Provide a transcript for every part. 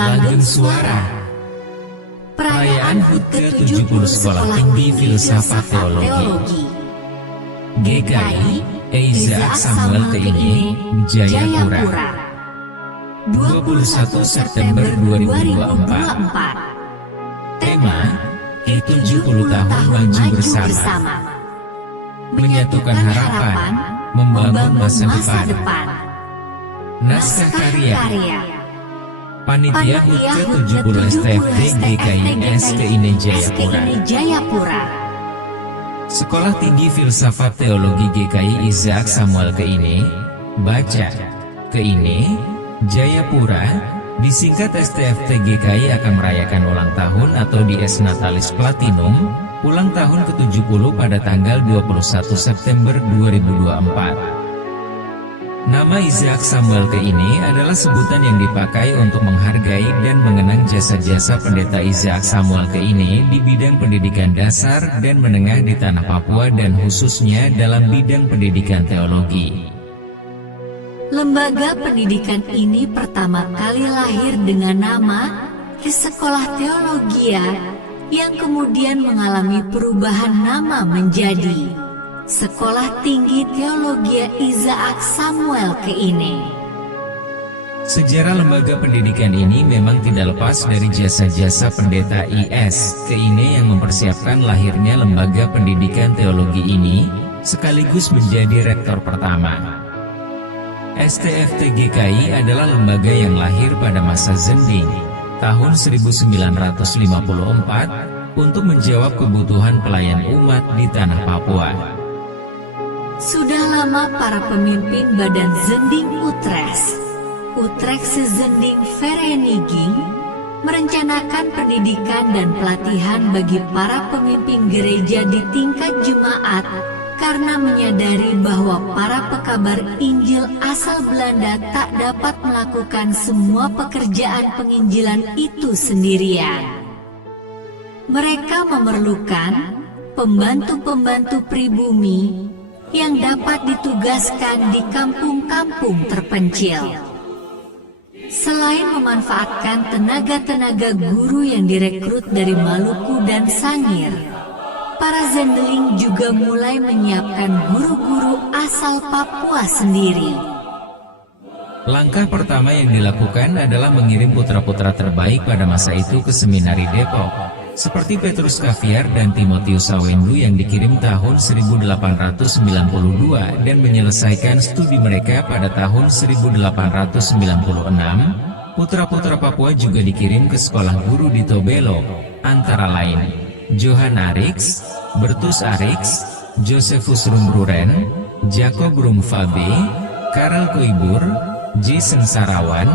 Langgeng Suara. Perayaan HUT ke-70 Sekolah Tinggi Filsafat Teologi GKI Eiza Samuel Keine, Jayapura, 21 September 2024. Tema: Ke-70 tahun maju bersama. Menyatukan harapan, membangun masa depan. Naskah karya Panitia HUT ke-70 STFT GKI Keine Jayapura. Sekolah Tinggi Filsafat Teologi GKI Eiza Samuel Keine, baca Keine, Jayapura, disingkat STFT GKI akan merayakan ulang tahun atau Dies Natalis Platinum, ulang tahun ke-70 pada tanggal 21 September 2024. Nama Eiza Samuel Keine adalah sebutan yang dipakai untuk menghargai dan mengenang jasa-jasa Pendeta Eiza Samuel Keine di bidang pendidikan dasar dan menengah di tanah Papua dan khususnya dalam bidang pendidikan teologi. Lembaga pendidikan ini pertama kali lahir dengan nama Sekolah Teologia, yang kemudian mengalami perubahan nama menjadi Sekolah Tinggi Teologia Eiza Samuel Keine. Sejarah lembaga pendidikan ini memang tidak lepas dari jasa-jasa Pendeta I.S. Keine yang mempersiapkan lahirnya lembaga pendidikan teologi ini, sekaligus menjadi rektor pertama. STFT GKI adalah lembaga yang lahir pada masa Zending, tahun 1954, untuk menjawab kebutuhan pelayan umat di tanah Papua. Sudah lama para pemimpin Badan Zending Utrecht Zending Vereniging merencanakan pendidikan dan pelatihan bagi para pemimpin gereja di tingkat jemaat karena menyadari bahwa para pekabar Injil asal Belanda tak dapat melakukan semua pekerjaan penginjilan itu sendirian. Mereka memerlukan pembantu-pembantu pribumi yang dapat ditugaskan di kampung-kampung terpencil. Selain memanfaatkan tenaga-tenaga guru yang direkrut dari Maluku dan Sangir, para Zendeling juga mulai menyiapkan guru-guru asal Papua sendiri. Langkah pertama yang dilakukan adalah mengirim putra-putra terbaik pada masa itu ke Seminari Depok, seperti Petrus Caviar dan Timotius Sawendu yang dikirim tahun 1892 dan menyelesaikan studi mereka pada tahun 1896. Putra-putra Papua juga dikirim ke sekolah guru di Tobelo, antara lain Johan Arix, Bertus Arix, Josephus Rumbruren, Jacob Rumfabe, Karel Kuibur, Jason Sarawan,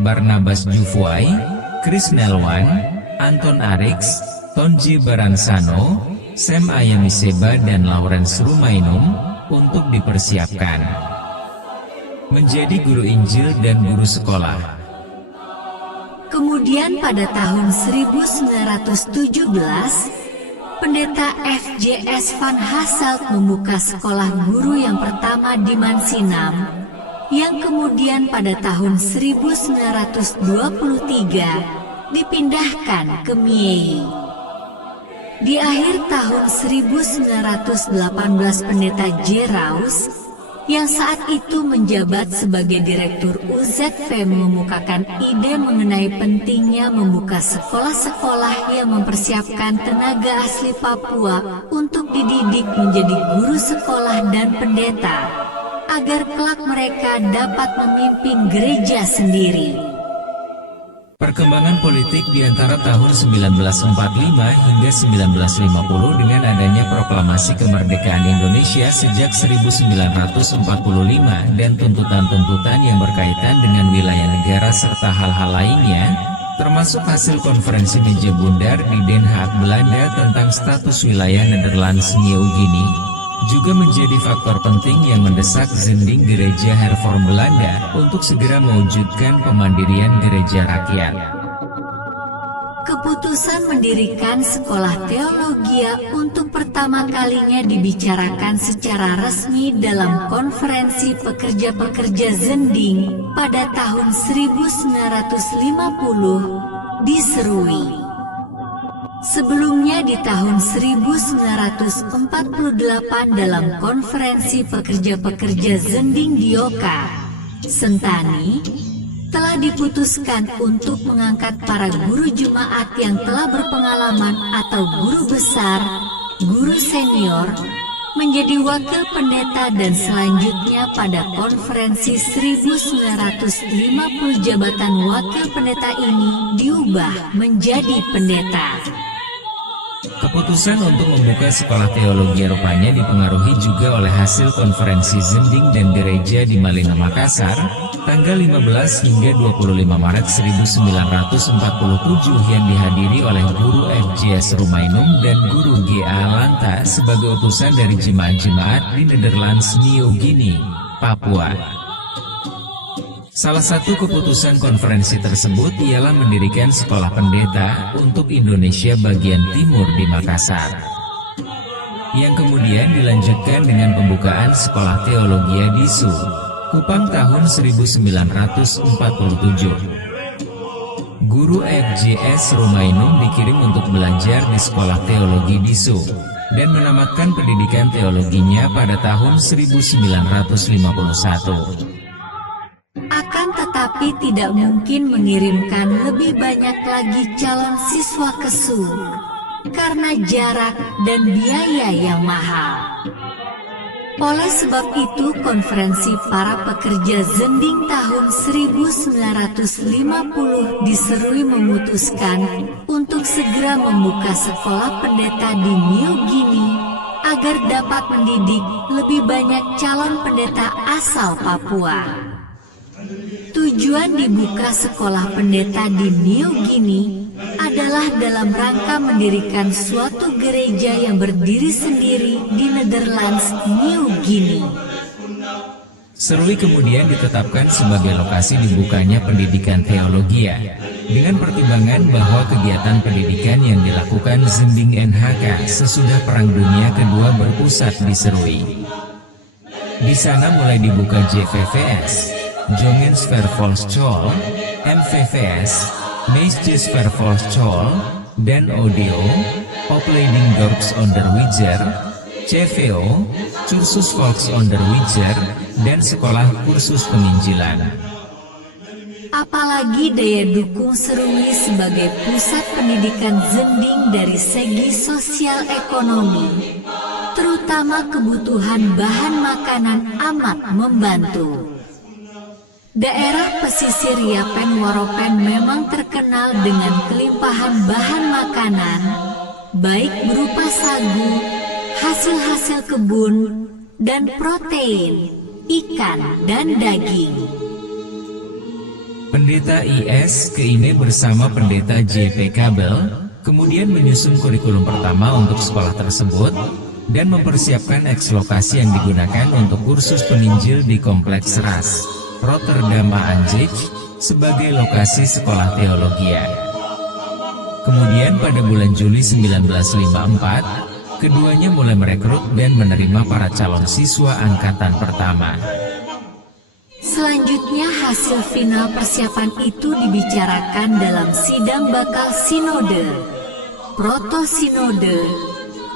Barnabas Jufuai, Chris Nelwan, Anton Arix, Tonji Baransano, Sam Ayamiseba dan Lawrence Rumainum untuk dipersiapkan menjadi guru Injil dan guru sekolah. Kemudian pada tahun 1917, Pendeta F.J.S. Van Hasselt membuka sekolah guru yang pertama di Mansinam, yang kemudian pada tahun 1923 dipindahkan ke Miei. Di akhir tahun 1918 Pendeta Jeraus, yang saat itu menjabat sebagai Direktur UZV, mengemukakan ide mengenai pentingnya membuka sekolah-sekolah yang mempersiapkan tenaga asli Papua untuk dididik menjadi guru sekolah dan pendeta, agar kelak mereka dapat memimpin gereja sendiri. Perkembangan politik di antara tahun 1945 hingga 1950 dengan adanya proklamasi kemerdekaan Indonesia sejak 1945 dan tuntutan-tuntutan yang berkaitan dengan wilayah negara serta hal-hal lainnya, termasuk hasil konferensi meja bundar di Den Haag, Belanda tentang status wilayah Nederlands New Guinea, juga menjadi faktor penting yang mendesak Zending Gereja Hervorm Belanda untuk segera mewujudkan pemandirian gereja rakyat. Keputusan mendirikan sekolah teologia untuk pertama kalinya dibicarakan secara resmi dalam Konferensi Pekerja-Pekerja Zending pada tahun 1950 di Serui. Sebelumnya di tahun 1948 dalam Konferensi Pekerja-Pekerja Zending di Oka, Sentani, telah diputuskan untuk mengangkat para guru jemaat yang telah berpengalaman atau guru besar, guru senior, menjadi wakil pendeta dan selanjutnya pada konferensi 1950 jabatan wakil pendeta ini diubah menjadi pendeta. Keputusan untuk membuka sekolah teologi rupanya dipengaruhi juga oleh hasil konferensi Zending dan gereja di Malina Makassar, tanggal 15 hingga 25 Maret 1947 yang dihadiri oleh guru FJS Romainum dan guru GA Lanta sebagai utusan dari jemaat-jemaat di Netherlands New Guinea, Papua. Salah satu keputusan konferensi tersebut ialah mendirikan sekolah pendeta untuk Indonesia bagian timur di Makassar, yang kemudian dilanjutkan dengan pembukaan sekolah teologi di Su, Kupang tahun 1947. Guru FJS Romainum dikirim untuk belajar di sekolah teologi di Su, dan menamatkan pendidikan teologinya pada tahun 1951. Akan tetapi tidak mungkin mengirimkan lebih banyak lagi calon siswa ke SU karena jarak dan biaya yang mahal. Oleh sebab itu konferensi para pekerja Zending tahun 1950 di Serui memutuskan untuk segera membuka sekolah pendeta di New Guinea agar dapat mendidik lebih banyak calon pendeta asal Papua. Tujuan dibuka sekolah pendeta di New Guinea adalah dalam rangka mendirikan suatu gereja yang berdiri sendiri di Netherlands, New Guinea. Serui kemudian ditetapkan sebagai lokasi dibukanya pendidikan teologia, dengan pertimbangan bahwa kegiatan pendidikan yang dilakukan Zending NHK sesudah Perang Dunia Kedua berpusat di Serui. Di sana mulai dibuka JVVS, Jongens Vervolkschool, MVVS, Meisjes Vervolkschool, dan ODO, Opleiding Dorpsonderwijzer, CVO, Cursus Volksonderwijzer, dan Sekolah Kursus Penginjilan. Apalagi daya dukung Serui sebagai pusat pendidikan Zending dari segi sosial ekonomi, terutama kebutuhan bahan makanan amat membantu. Daerah pesisir Yapen Waropen memang terkenal dengan kelimpahan bahan makanan, baik berupa sagu, hasil-hasil kebun, dan protein, ikan, dan daging. Pendeta IS Keine bersama pendeta JP Kabel kemudian menyusun kurikulum pertama untuk sekolah tersebut dan mempersiapkan ekslokasi yang digunakan untuk kursus peninjil di Kompleks Ras, Rotterdam Aanjek, sebagai lokasi sekolah teologia. Kemudian pada bulan Juli 1954, keduanya mulai merekrut dan menerima para calon siswa angkatan pertama. Selanjutnya hasil final persiapan itu dibicarakan dalam sidang bakal sinode, proto-sinode,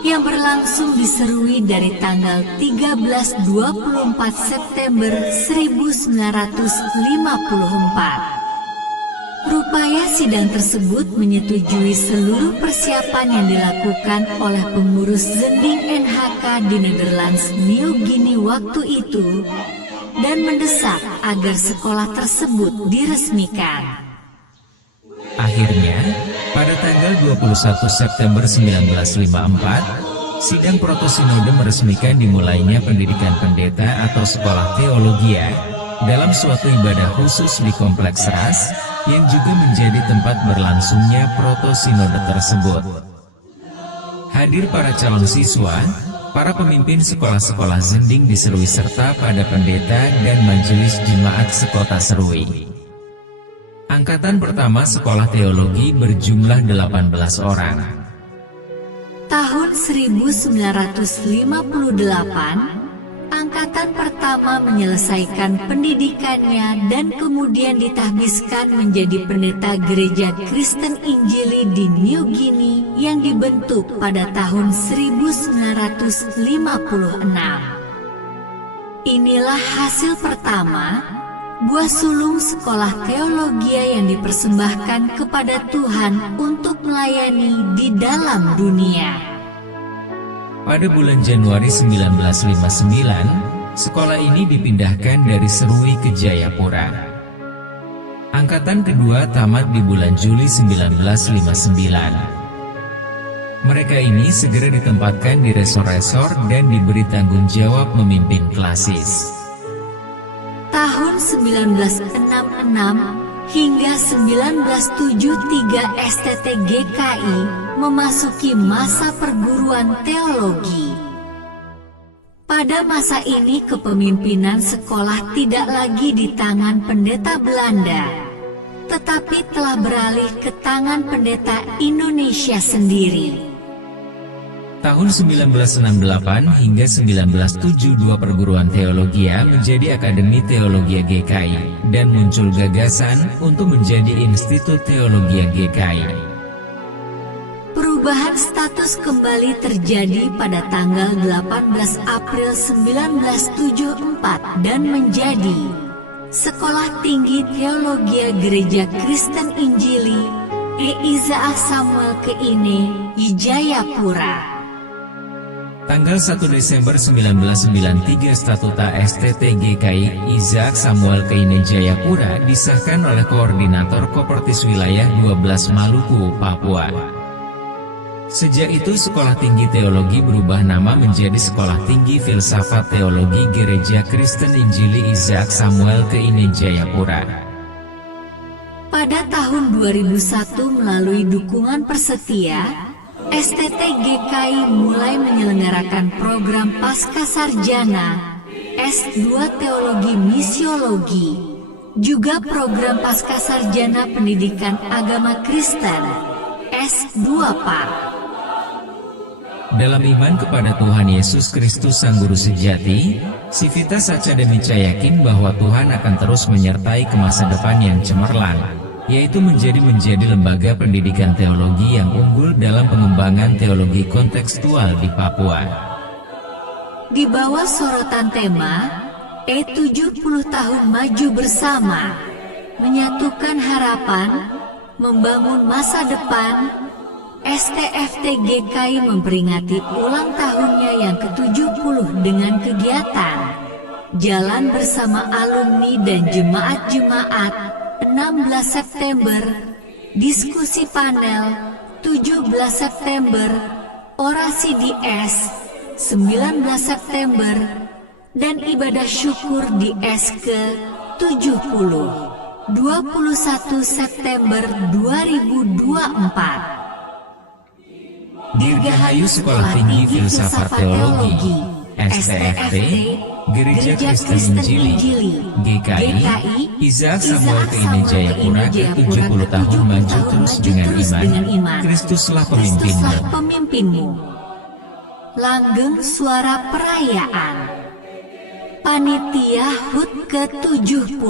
yang berlangsung di Serui dari tanggal 13-24 September 1954. Rupanya sidang tersebut menyetujui seluruh persiapan yang dilakukan oleh pengurus Zending NHK di Netherlands New Guinea waktu itu dan mendesak agar sekolah tersebut diresmikan. Akhirnya, pada tanggal 21 September 1954, sidang protosinode meresmikan dimulainya pendidikan pendeta atau sekolah teologia dalam suatu ibadah khusus di Kompleks Ras, yang juga menjadi tempat berlangsungnya protosinode tersebut. Hadir para calon siswa, para pemimpin sekolah-sekolah Zending di Serui serta pada pendeta dan majelis jemaat sekota Serui. Angkatan pertama sekolah teologi berjumlah 18 orang. Tahun 1958, angkatan pertama menyelesaikan pendidikannya dan kemudian ditahbiskan menjadi pendeta gereja Kristen Injili di New Guinea yang dibentuk pada tahun 1956. Inilah hasil pertama, buah sulung sekolah teologi yang dipersembahkan kepada Tuhan untuk melayani di dalam dunia. Pada bulan Januari 1959, sekolah ini dipindahkan dari Serui ke Jayapura. Angkatan kedua tamat di bulan Juli 1959. Mereka ini segera ditempatkan di resor-resor dan diberi tanggung jawab memimpin klasis. Tahun 1966 hingga 1973 STT GKI memasuki masa perguruan teologi. Pada masa ini kepemimpinan sekolah tidak lagi di tangan pendeta Belanda, tetapi telah beralih ke tangan pendeta Indonesia sendiri. Tahun 1968 hingga 1972 perguruan teologia menjadi Akademi Teologia GKI, dan muncul gagasan untuk menjadi Institut Teologia GKI. Perubahan status kembali terjadi pada tanggal 18 April 1974 dan menjadi Sekolah Tinggi Teologia Gereja Kristen Injili Izaak Samuel Keine, Jayapura. Tanggal 1 Desember 1993 Statuta STT GKI Izaak Samuel Keine Jayapura disahkan oleh Koordinator Kopertis Wilayah 12 Maluku, Papua. Sejak itu Sekolah Tinggi Teologi berubah nama menjadi Sekolah Tinggi Filsafat Teologi Gereja Kristen Injili Izaak Samuel Keine Jayapura. Pada tahun 2001 melalui dukungan Persetia, STT GKI mulai menyelenggarakan program Pascasarjana, S2 Teologi Misiologi, juga program Pascasarjana Pendidikan Agama Kristen, S2 PAK. Dalam iman kepada Tuhan Yesus Kristus Sang Guru Sejati, Sivitas Academica yakin bahwa Tuhan akan terus menyertai ke masa depan yang cemerlang, yaitu menjadi lembaga pendidikan teologi yang unggul dalam pengembangan teologi kontekstual di Papua. Di bawah sorotan tema, 70 tahun maju bersama, menyatukan harapan, membangun masa depan, STFT GKI memperingati ulang tahunnya yang ke-70 dengan kegiatan Jalan Bersama Alumni dan Jemaat-Jemaat 16 September, diskusi panel 17 September, orasi di S 19 September, dan ibadah syukur di S ke-70 21 September 2024. Dirgahayu Sekolah Tinggi Filsafat Teologi STFT Gereja Kristen Injili GKI Izaak Samuel Keine Jayapura ke-70 tahun maju terus dengan iman. Kristuslah pemimpinmu. Langgeng suara perayaan Panitia HUT ke-70.